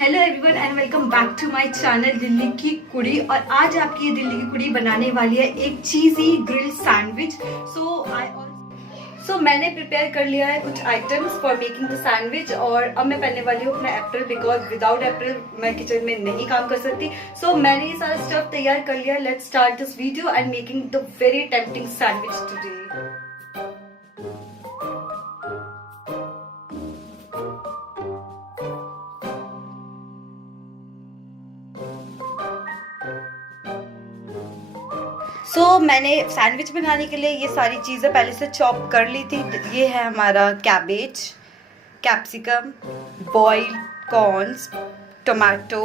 Hello everyone and welcome back to my channel Delhi ki Kudi. और आज आपकी ये दिल्ली की कुड़ी बनाने वाली है एक चीज़ी ग्रिल सैंडविच। सो मैंने प्रिपेयर कर लिया है कुछ items for making the sandwich. और अब मैं पहनने वाली हूँ अपना एप्रिल, बिकॉज विदाउट एप्रिल मैं किचन में नहीं काम कर सकती। सो मैंने ये सारा स्टफ तैयार कर लिया है। Let's start this video and making the very tempting sandwich today. मैंने सैंडविच बनाने के लिए ये सारी चीज़ें पहले से चॉप कर ली थी। ये है हमारा cabbage, capsicum, boiled corns, tomato,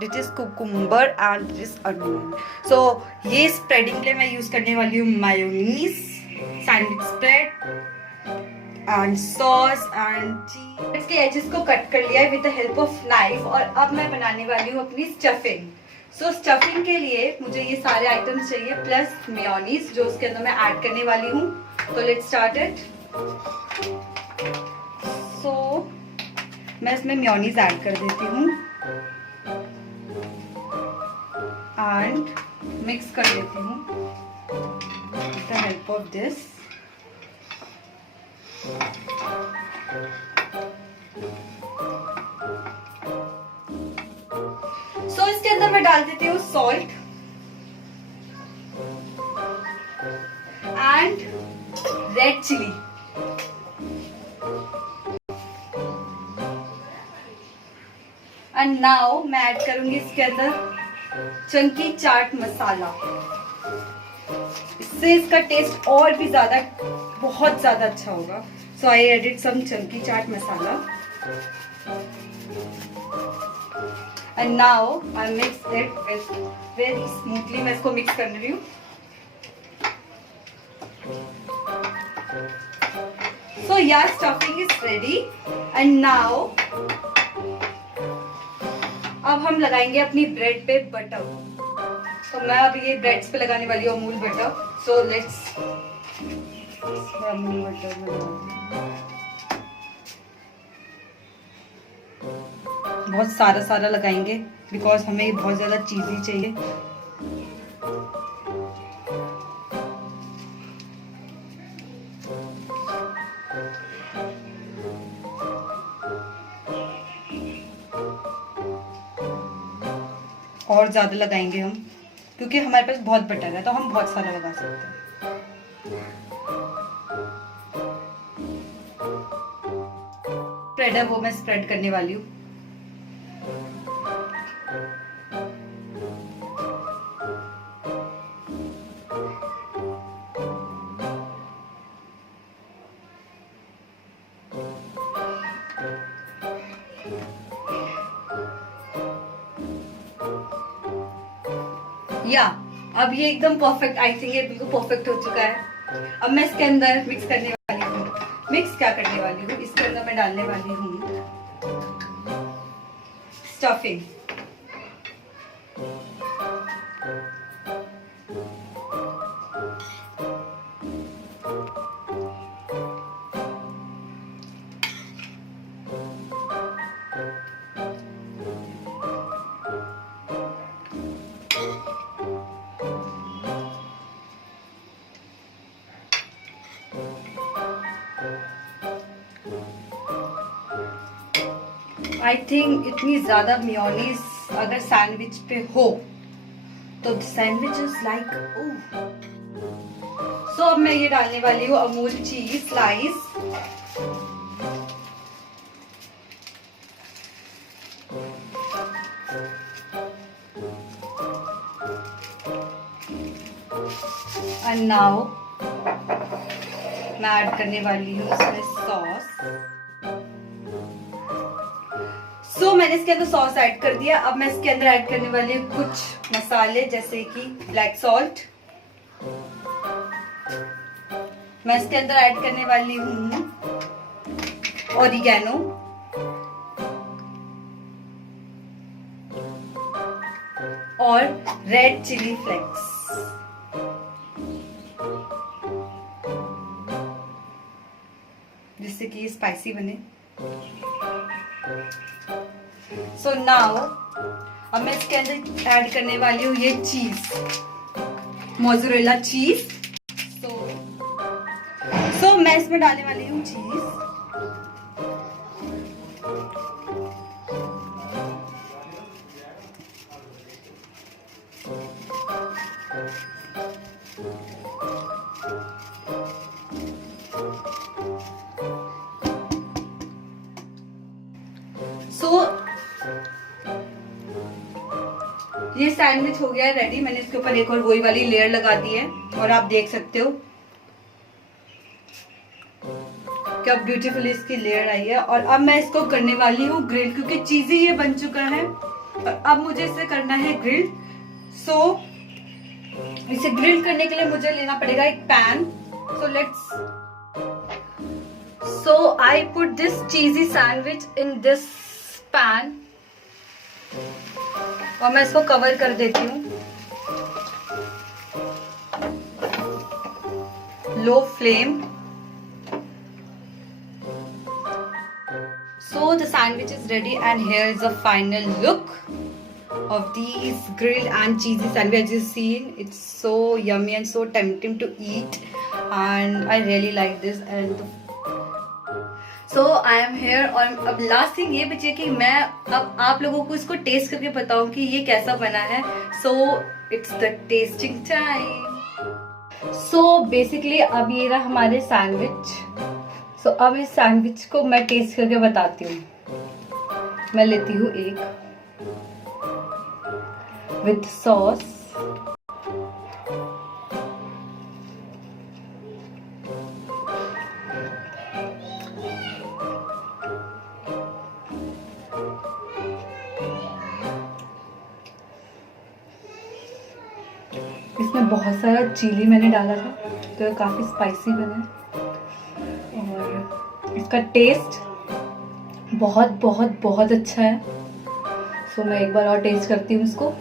this is cucumber and this onion. So ये स्प्रेडिंग के लिए मैं यूज़ करने वाली हूँ mayonnaise, sandwich spread and sauce and cheese. इसके एजेस को कट कर लिया है with the help of knife. और अब मैं बनाने वाली हूँ अपनी स्टफिंग। सो स्टफिंग के लिए मुझे ये सारे आइटम्स चाहिए प्लस मेयोनीज जो उसके अंदर मैं ऐड करने वाली हूँ। तो लेट्स स्टार्ट इट। सो मैं इसमें मेयोनीज ऐड कर देती हूँ एंड मिक्स कर देती हूँ with the help of this. इसके अंदर मैं डाल देती हूँ salt and red chilli and now मैं ऐड करूंगी इसके अंदर चंकी चाट मसाला। इससे इसका टेस्ट और भी ज्यादा बहुत ज्यादा अच्छा होगा। So I added some chunky chaat masala and now I mix it with very smoothly। मैं इसको मिक्स कर रही हूँ। So yeah, stuffing is ready and now अब हम लगाएंगे अपनी ब्रेड पे बटर। तो मैं अभी ये ब्रेड्स पे लगाने वाली हूँ Amul butter. So let's Amul butter लगाऊंगी। बहुत सारा लगाएंगे बिकॉज हमें ये बहुत ज़्यादा चीज़ी चाहिए। और ज़्यादा लगाएंगे हम क्योंकि हमारे पास बहुत बटर है तो हम बहुत सारा लगा सकते हैं। स्प्रेड है वो मैं स्प्रेड करने वाली हूँ। या अब ये एकदम परफेक्ट, आई थिंक ये बिल्कुल परफेक्ट हो चुका है। अब मैं इसके अंदर मिक्स करने वाली हूँ। मिक्स क्या करने वाली हूँ, इसके अंदर मैं डालने वाली हूँ स्टफिंग। आई थिंक इतनी ज्यादा मेयोनीज अगर सैंडविच पे हो तो सैंडविच इज लाइक ओह। सो अब मैं ये डालने वाली हूँ Amul cheese slice. And now मैं ऐड करने वाली हूँ इसमें सॉस। सो मैंने इसके अंदर सॉस ऐड कर दिया। अब मैं इसके अंदर ऐड करने वाली हूँ कुछ मसाले जैसे कि ब्लैक सॉल्ट। मैं इसके अंदर ऐड करने वाली हूँ ऑरिगेनो और रेड चिली फ्लेक्स। जिससे कि ये स्पाइसी बने। सो नाउ अब मैं इसके अंदर ऐड करने वाली हूँ ये चीज, मोज़रेला चीज। सो मैं इसमें डालने वाली हूँ चीज। ये सैंडविच हो गया है रेडी। मैंने इसके ऊपर एक और वही वाली लेयर लगा दी है और आप देख सकते हो क्या ब्यूटीफुली इसकी लेयर आई है। और अब मैं इसको करने वाली हूँ ग्रिल, क्योंकि चीज़ी ये बन चुका है और अब मुझे इसे करना है ग्रिल। सो इसे ग्रिल करने के लिए मुझे लेना पड़ेगा एक pan. So I put this cheesy sandwich in this pan और मैं इसको कवर कर देती हूँ low flame. So the sandwich is ready and here is the final look of these grilled and cheesy sandwiches seen. It's so yummy and so tempting to eat and I really like this. And so I am here और अब last thing ये बची है कि मैं अब आप लोगों को इसको टेस्ट करके बताऊं कि ये कैसा बना है। So it's the tasting time. So basically अब ये रहा हमारे सैंडविच। सो अब इस सैंडविच को मैं टेस्ट करके बताती हूँ। मैं लेती हूँ एक विथ सॉस। इसमें बहुत सारा चिली मैंने डाला था तो ये काफ़ी स्पाइसी बना है और इसका टेस्ट बहुत बहुत बहुत अच्छा है। सो मैं एक बार और टेस्ट करती हूँ इसको।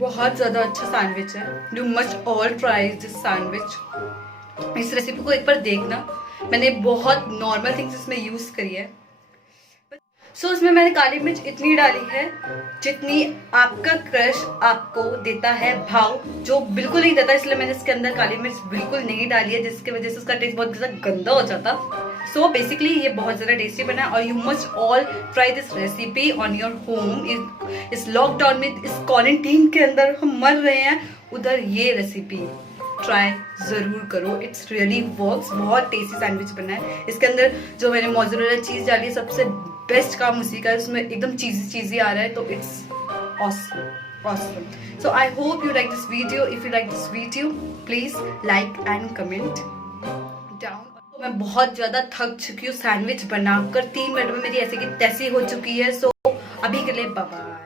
बहुत ज़्यादा अच्छा सैंडविच है। You must all try this sandwich. इस रेसिपी को एक बार देखना, मैंने बहुत नॉर्मल थिंग्स इसमें यूज़ करी है। सो इसमें मैंने काली मिर्च इतनी डाली है जितनी आपका क्रश आपको देता है भाव, जो बिल्कुल नहीं देता, इसलिए मैंने इसके अंदर काली मिर्च बिल्कुल नहीं डाली है, जिसकी वजह से उसका टेस्ट बहुत ज़्यादा गंदा हो जाता। सो बेसिकली ये बहुत ज़्यादा टेस्टी बना है और you must all try this recipe on your home. इस लॉकडाउन में, इस क्वारंटीन के अंदर हम मर रहे हैं, उधर ये रेसिपी ट्राई ज़रूर करो। It's really works. बहुत टेस्टी सैंडविच बना है। इसके अंदर जो मैंने मोज़रेला चीज़ डाली है, सबसे बेस्ट काम उसी का है, उसमें एकदम चीज़ी आ रहा है, तो it's awesome. So I hope you like this video. If you like this video, please like and comment down. मैं बहुत ज़्यादा थक चुकी हूँ सैंडविच बनाकर। 3 मिनट में मेरी ऐसे की तैसी हो चुकी है। सो अभी के लिए बाय बाय।